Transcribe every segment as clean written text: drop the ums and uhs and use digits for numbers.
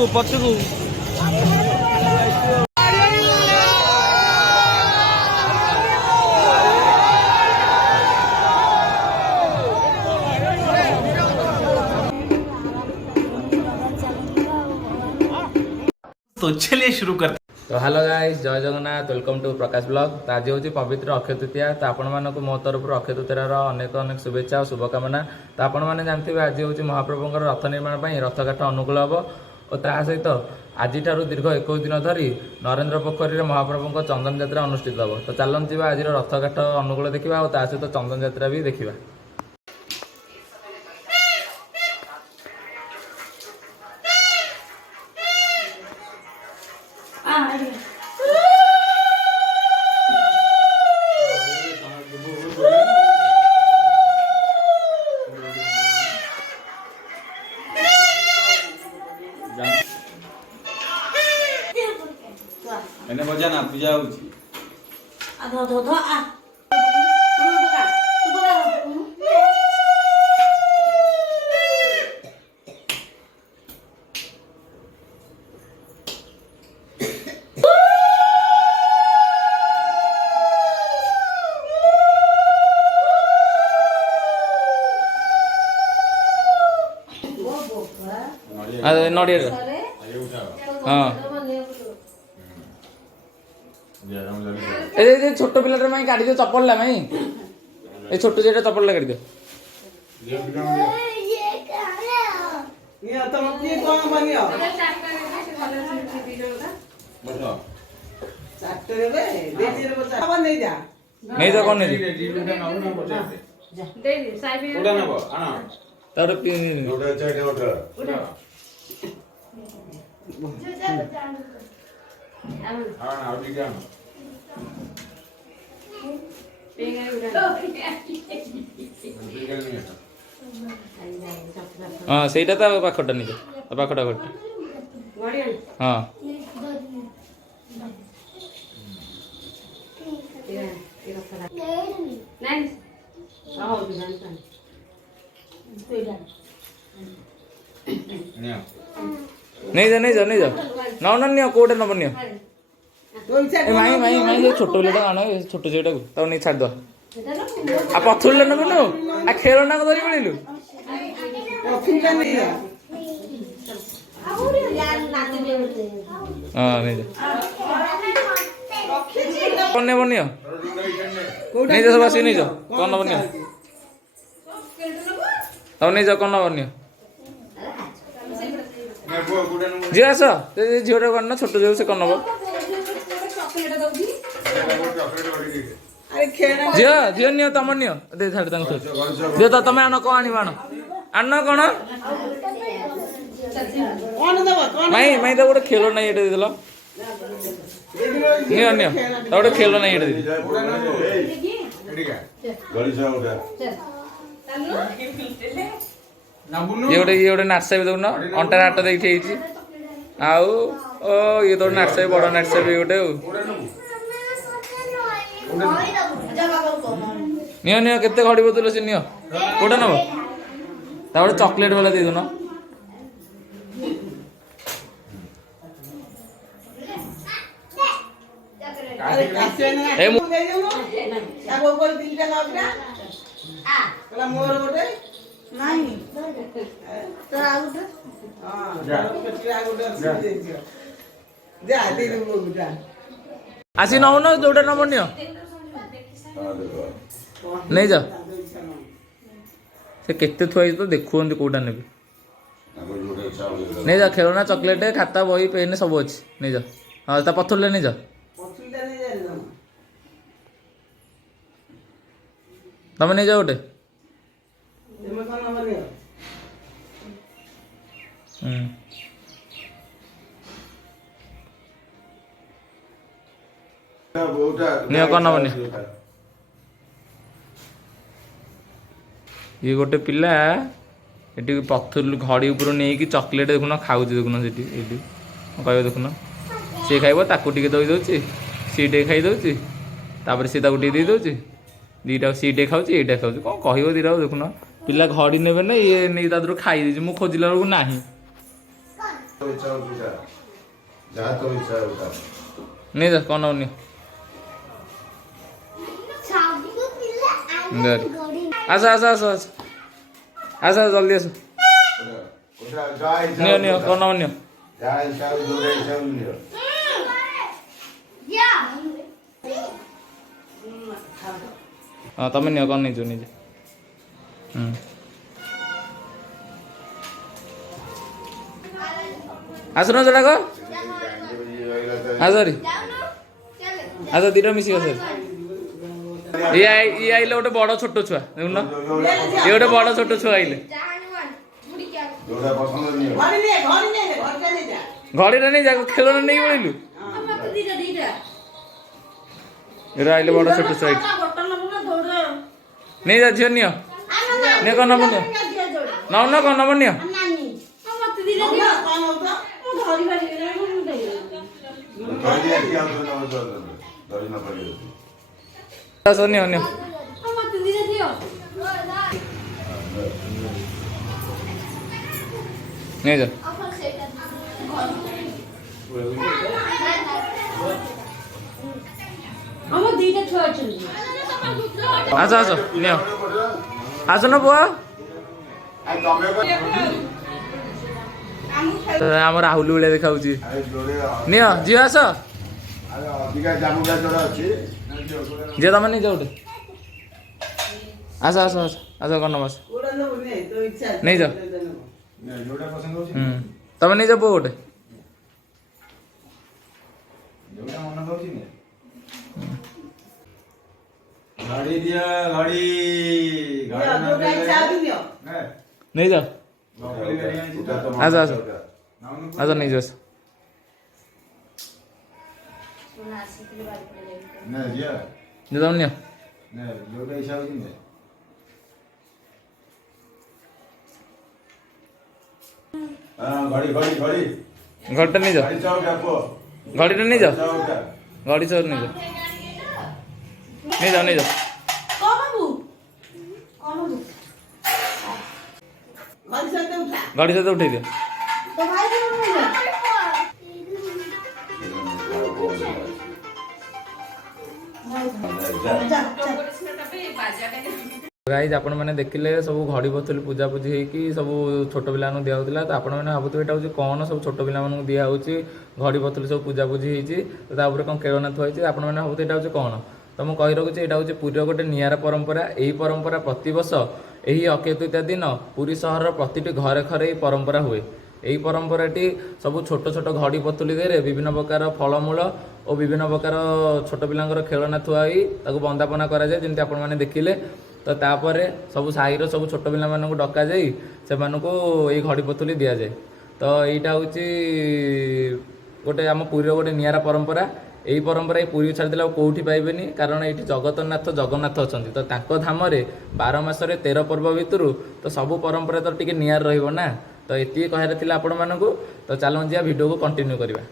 ପଛକୁ ପଛକୁ तो चलिए शुरू करते। तो hello guys, Jai Jagannath, welcome to Prakash blog. तो आज हूँ पवित्र अक्षय तृतीया। तो आपण मानक मो तरफ अक्षय तृतीयार अनेक अनेक शुभेच्छा और शुभकामना। तो आपण मैंने जानते हैं आज हूँ महाप्रभुंर रथ निर्माण रथघाट अनुकूल हम और ता सहित आज दीर्घ 21 दिन धरी नरेंद्र पोखरी महाप्रभु चंदन यात्रा अनुष्ठित हम। तो चलते आज रथघाट अनुकूल देखा और ता सहित चंदन यात्रा भी देखा। मैंने मजा ना पूजा होची आ धो धो धो आ नड़िया हाँ ए छोट पिलाटर माई काटी दियो चप्पल ला माई ए छोट जेटा चप्पल ला काटी दियो ये तुम की कोन बनियो चाटे रे देजी रे बच्चा अब नहीं जा नहीं तो कौन नहीं दे दे साइड में उड़ा ना बो आना तार पी उड़ा चढ़े उड़ा हां ना अभी क्या हाँ सहीटा तो पाखटा निज पाखटा घट हाँ नहीं जा ना ना नियो कोटे न बनियो ए माई माई माई ये छोटो लेटा आनो छोटो जेटा को तब नहीं छाड़ दो आ पथुर ले न बनो आ खेलो ना को धरी पड़िलु पथुर नहीं हां नहीं जा कोने बनियो नहीं जा बसी नहीं जा कोन बनियो तब नहीं जा कोन बनियो जी आस झीटा करना छोट जो से कौन हम झील झील नियो तुम नियो दे छाड़ दियो तो तुम आन कौन आन आन कौन माई माई तो गोटे खेल ना ये दिल नियो नियो तो गोटे खेल ना ये ये गोटे नार्सा भी देखुन अंटा नाट देखी आउ ओ ये तो नार्सा बड़ नार्सा भी गोटे नियो नियो केते घड़ी बोतल से नियो कोटा नब ता गोटे चॉकलेट वाला दे दुन ए मोर गोटे नहीं तो आउट हां पेटी आउट जा दे दो जा आसी नौ न जोटा न बनियो नहीं जा से केते थुआई तो देखुंती कोटा नेबी नहीं जा खेलना चॉकलेट खाता बही पेन सब अच्छी नहीं जा हाँ ता पथर ले नहीं जा तुम नहीं जा गोटे नियो कौन बनी ये गोटे पिला ये पथर घड़ी ऊपर नहीं चॉकलेट देखुन खाऊ देखुन से कह देखुन सी खाइब ताकू टे दई दौर सी टे खाई दौर तापर सी टे दे दौर दीटा सी टे खाऊ ये खाऊ कौन कह दीटा देखुन पिला घड़ी ने ना ये नहीं तादर खाई मुझे खोजिला बेलू ना ଇଚ୍ଛା ହଉଛି ଯା ଯାହା ତ ଇଚ୍ଛା ହଉତା नहीं जा कौन नहीं आस आस आस आस आस जल्दी आस ଯା ଇଚ୍ଛା नियो नियो कौन नियो ଯା ଇଚ୍ଛା ହଉଛି ଯୋଉଟା ଇଚ୍ଛା ହଉଛି ନିଅ हाँ तुम नियो कौन नहीं जो निजे आसुन जोड़ा को सरी आस दीटा मिसिक सर ये आइले गोटे बड़ छोट छुआ देखुन ये गोटे बड़ छोट छुआ आइले ଯୋଉଟା ପସନ୍ଦ ନିଅ घड़ी नहीं जा खेलना नहीं पड़ेलु ये आइले बड़ छोट छुआ नहीं जा झील नियो नहीं कौन नब नौ न कौन नब नियो ଧରି ଆସି ଆଉ ଧରି ନ ପାରିବ आस नियो नियो नहीं जा आस आस नियो आस न पुआ आम राहुल भाई देखा नियो झील आस ଅଧିକା ଜାମୁଟା ଯୋଉଟା ଅଛି झील तुम नहीं जाओ आस आस आस आस कौन नमस नहीं जाओ ଯୋଉଟା ପସନ୍ଦ ହଉଛି तुम नहीं जाओ पुआ गोटे ଯୋଉଟା ମନ ହଉଛି ନେ ଗାଡି ଦିଆ ଗାଡି नहीं जाओ आस आस आस नहीं जाओ ନା ଯିଆ जो तुम नियो ନା ଯୋଉଟା ଇଚ୍ଛା ହଉଛି ନେ ହଁ ଘଡ଼ି ଘଡ଼ି ଘଡ଼ି घड़ी नहीं जाओ ଘଡ଼ି ଚଉକା ପୁଅ घड़ी नहीं जाओ ଚଉକା घड़ी चोर नहीं जाओ नहीं जाओ नहीं जाओ घड़ी से तो उठे दियो गाइज आपण मैंने देखिले सब घड़ी बोतल पूजा पूजी होगी सब छोट पिला दिया तो आपण मैंने भावुवे यहाँ हूँ कौन सब छोट पिला दिया घड़ी बोतल सब पूजा पूजी होती तो कौन खेलना थोड़ी आपण मैंने भावुवे यहाँ हूँ कौन तो मुझे कही रखुच्छी यहाँ हूँ पुरी गोटे निआरा परंपरा यही परंपरा प्रतिवर्ष यही अक्षय तृतीया दिन पुरी सहर प्रति घरे घरे यही परंपरा हुए यही परंपराटी सब छोट छोट घड़ी बोतली दे विभिन्न प्रकार फलमूल और विभिन्न प्रकार छोट पिलांकर खेलना थुआई बंदापना कराए जमी आपण मैंने देखिले तो तापर सब साईर सब छोट पिला डका जाई से यही घड़ी बोतली दि जाए तो यहाँ हूँ गोटे आम पुरी गोटे निआरा परंपरा यही परंपरा पुरी छाड़देला कौटी पाइबेनी कारण ये जगतनाथ जगन्नाथ अच्छा तो धाम 12 मासरे 13 पर्व भितर तो सब परंपरा तो टी निआर रहा तो ये कहार थी आपण मानक तो चलो जा वीडियो को कंटिन्यू करवा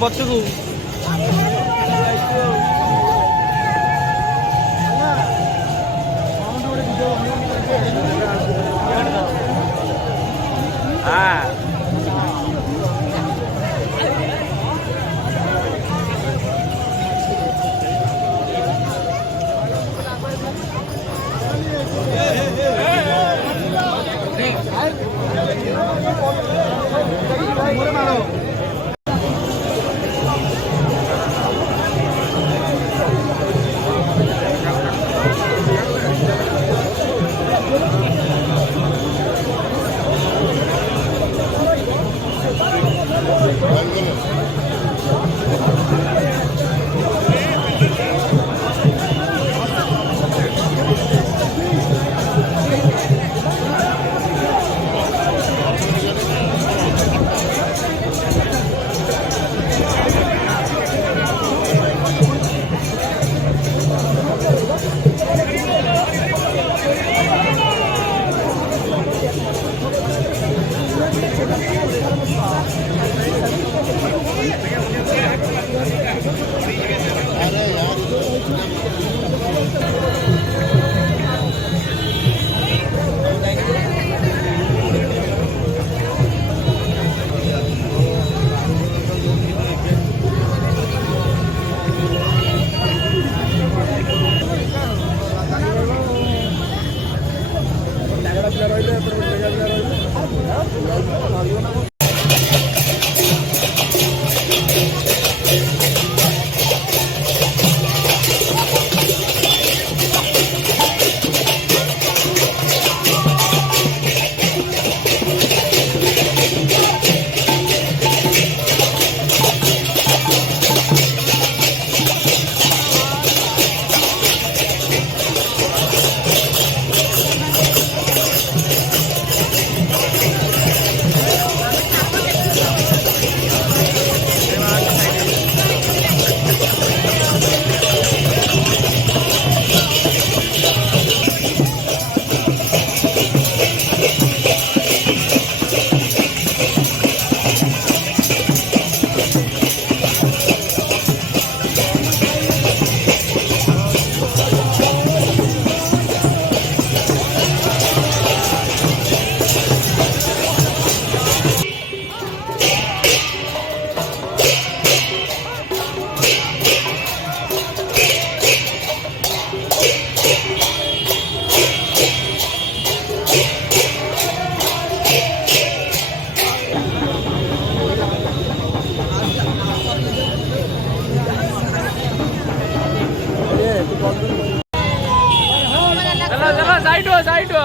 पछकू चलो चलो साइड हो साइड हो।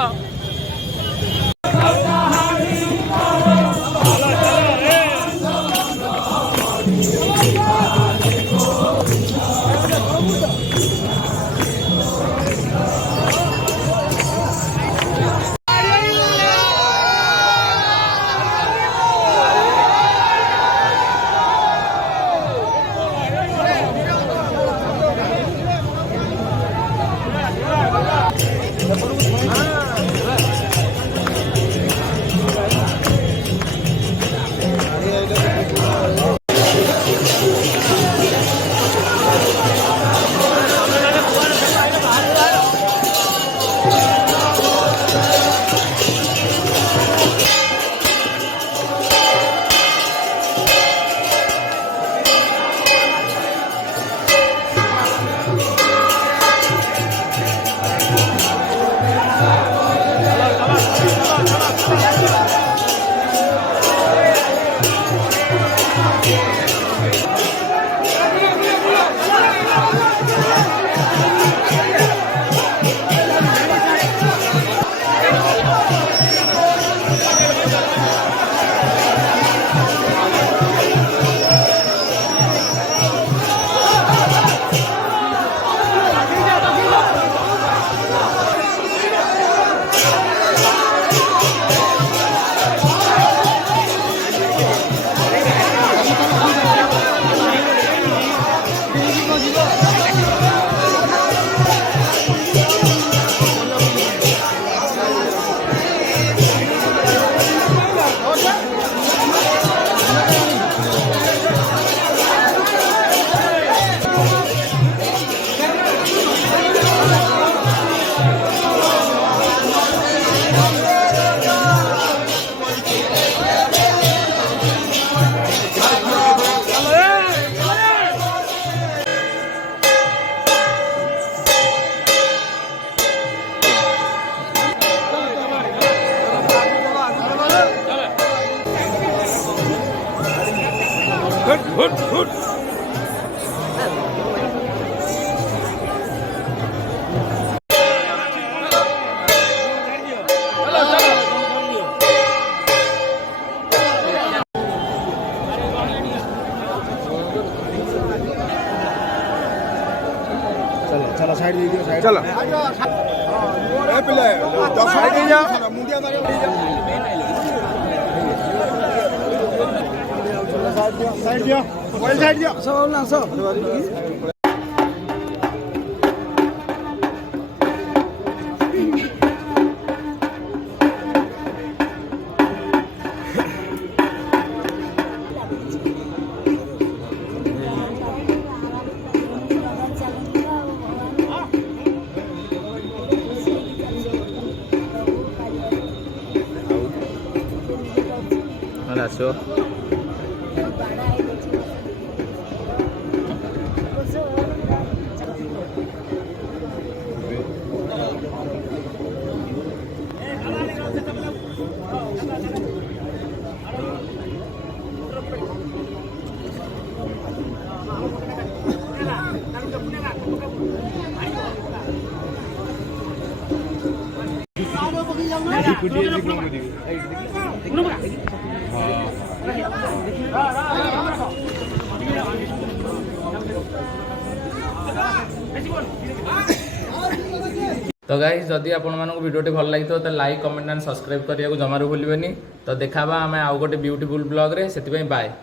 चलो साइड दीजिए साइड चलो ए पिले तो साइड दे जा मुंडिया साइड दिया मोबाइल साइड दिया सब ना सब ଆସିବ तो गाइस जदि आपण मानक वीडियोटी भल लगी तो लाइक कमेंट एंड सब्सक्राइब करिया जमारू भूलिबेनी। तो देखाबा आमे आउ गोटे ब्यूटीफुल ब्लॉग रे, सेति बाय।